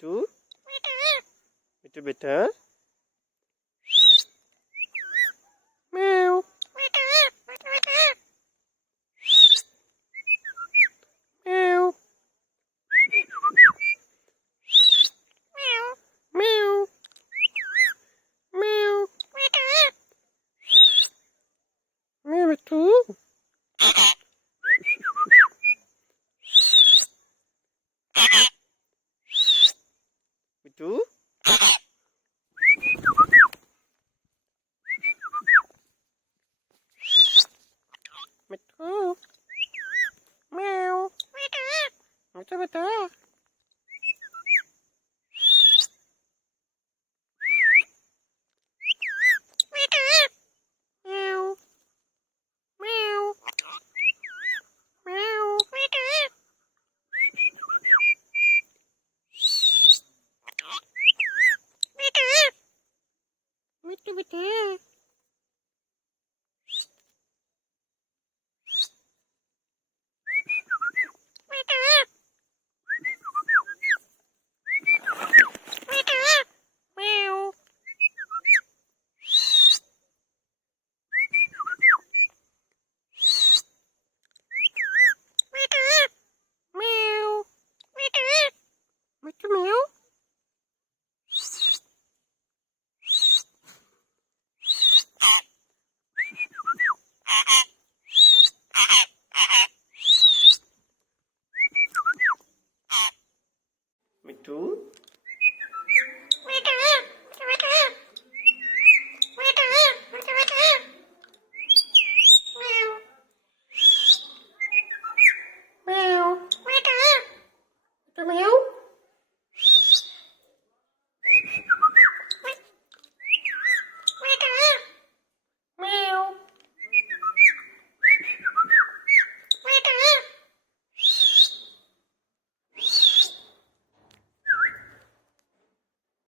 मिठू मिठू बेटा म्याऊ म्याऊ म्याऊ म्याऊ म्याऊ मिठू मिठू मिठू म्याऊ मिठू बेटा म्याऊ म्याऊ म्याऊ मिठू बेटा म्याऊ म्याऊ मिठू म्याऊ मिठू